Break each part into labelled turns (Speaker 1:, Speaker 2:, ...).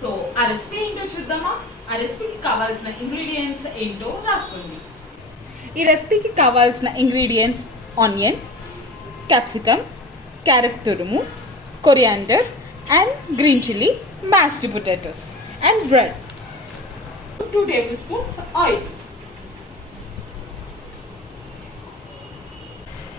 Speaker 1: So ఆ recipe ఏంటో చూద్దామా? ఆ రెసిపీకి కావాల్సిన ఇంగ్రీడియంట్స్ ఏంటో రాసుకోండి ఈ రెసిపీకి కావాల్సిన ఇంగ్రీడియంట్స్ ఆనియన్ క్యాప్సికమ్ క్యారెట్ తురుము coriander and green chilli mashed potatoes and bread. Two tablespoons oil.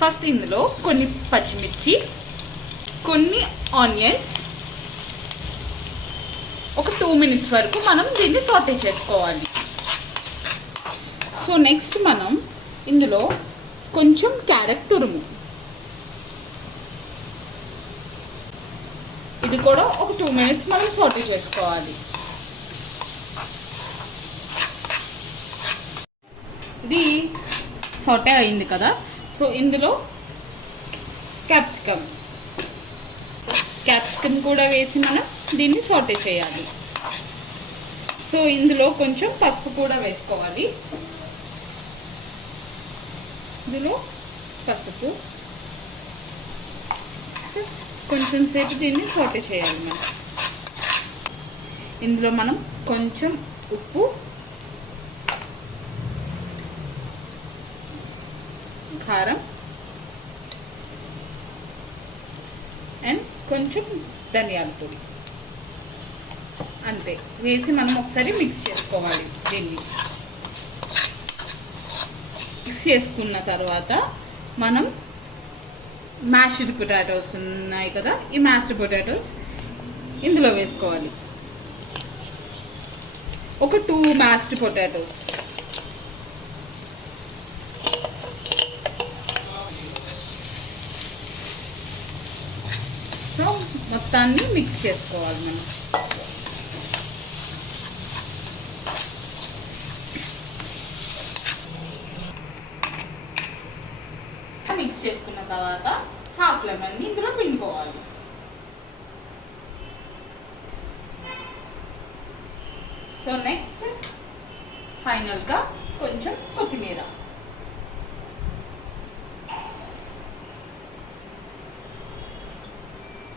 Speaker 1: First ఇందులో కొన్ని పచ్చిమిర్చి కొన్ని ఆనియన్స్ ఒక టూ మినిట్స్ వరకు మనం దీన్ని సాటే చేసుకోవాలి. సో నెక్స్ట్ మనం ఇందులో కొంచెం క్యారెట్ తురుము. ఇది కూడా ఒక టూ మినిట్స్ మనం సాటే చేసుకోవాలి. ఇది సాటే అయింది కదా? సో ఇందులో క్యాప్సికమ్ క్యాప్సికమ్ కూడా వేసి మనం దీన్ని సాటే చేయాలి. సో ఇందులో కొంచెం పసుపు కూడా వేసుకోవాలి. ఇందులో పసుపు. కొంచెం సేపు దీన్ని సాటే చేయాలి మనం. ఇందులో మనం కొంచెం ఉప్పు కారం అండ్ కొంచెం ధనియాల పొడి. అంతే. వేసి మనం ఒకసారి మిక్స్ చేసుకోవాలి దీన్ని. మిక్స్ చేసుకున్న తర్వాత మనం మ్యాష్డ్ పొటాటోస్ ఉన్నాయి కదా ఈ మ్యాష్డ్ పొటాటోస్ ఇందులో వేసుకోవాలి. ఒక టూ మ్యాష్డ్ పొటాటోస్ సో మొత్తాన్ని మిక్స్ చేసుకోవాలి మనం. మిక్స్ చేసుకున్న తర్వాత హాఫ్ లెమన్ని ఇందులో పిండుకోవాలి. సో నెక్స్ట్ ఫైనల్గా కొంచెం కొత్తిమీర.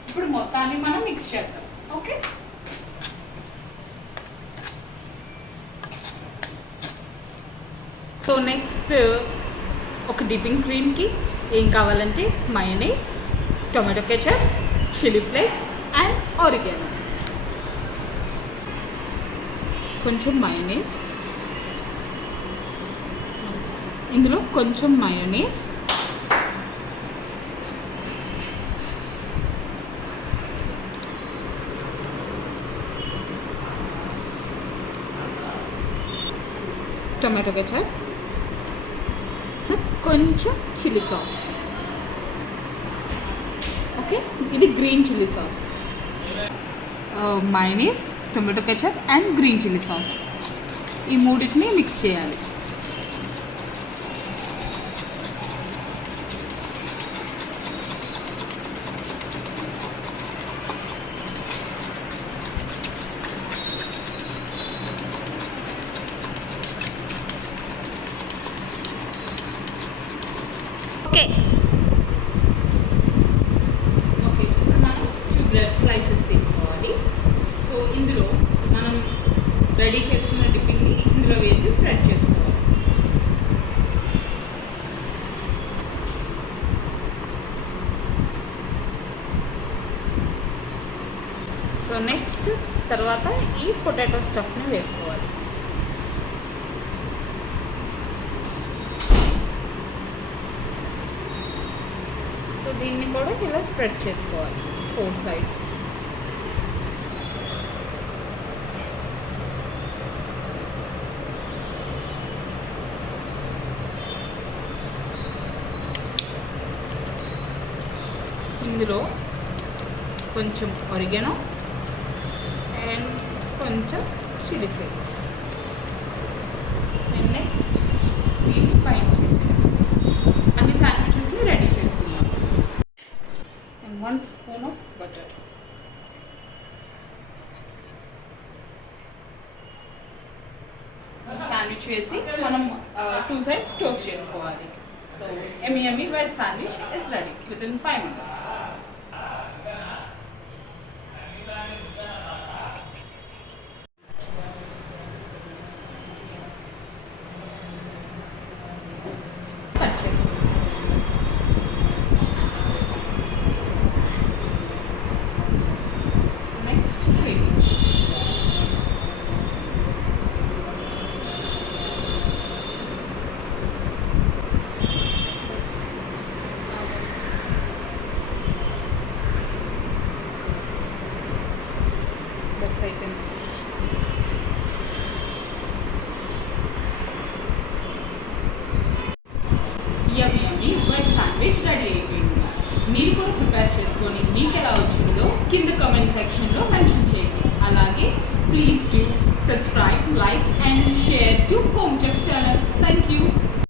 Speaker 1: ఇప్పుడు మొత్తాన్ని మనం మిక్స్ చేద్దాం ఓకే సో నెక్స్ట్ ఒక డిపింగ్ క్రీమ్కి ఏం కావాలంటే mayonnaise tomato ketchup chilli flakes and oregano కొంచెం మయోనైస్ ఇందులో కొంచెం మయోనీస్ టొమాటో కెచప్ కొంచెం చిల్లీ సాస్. ఓకే? ఇది green chilli sauce. Mayonnaise tomato ketchup and green chilli sauce ఈ మూడింటిని మిక్స్ చేయాలి.
Speaker 2: ఓకే.
Speaker 1: ఓకే ఇప్పుడు మనం టూ బ్రెడ్ స్లైసెస్ తీసుకోవాలి. సో ఇందులో మనం రెడీ చేసుకున్న డిప్పింగ్ని ఇందులో వేసి స్ప్రెడ్ చేసుకోవాలి. సో నెక్స్ట్ తర్వాత ఈ పొటాటో స్టఫ్ని వేసుకోవాలి సో దీన్ని కూడా ఇలా స్ప్రెడ్ చేసుకోవాలి. ఫోర్ సైడ్స్ ఇందులో కొంచెం ఒరిగెనో అండ్ కొంచెం చిల్లీ ఫ్లేక్స్ అండ్ నెక్స్ట్ దీన్ని పైన 1 spoon of butter. Uh-huh. Sandwich is one of uh, two sides toast. So, yummy yummy sandwich is ready within 5 minutes. బస్ అయిపోయింది యమ్మీ బట్ శాండ్విచ్ రెడీ అయిపోయింది. మీరు కూడా ప్రిపేర్ చేసుకొని మీకు ఎలా వచ్చిందో కింద కామెంట్ సెక్షన్లో మెన్షన్ చేయండి. అలాగే please do subscribe like and share to home chef channel thank you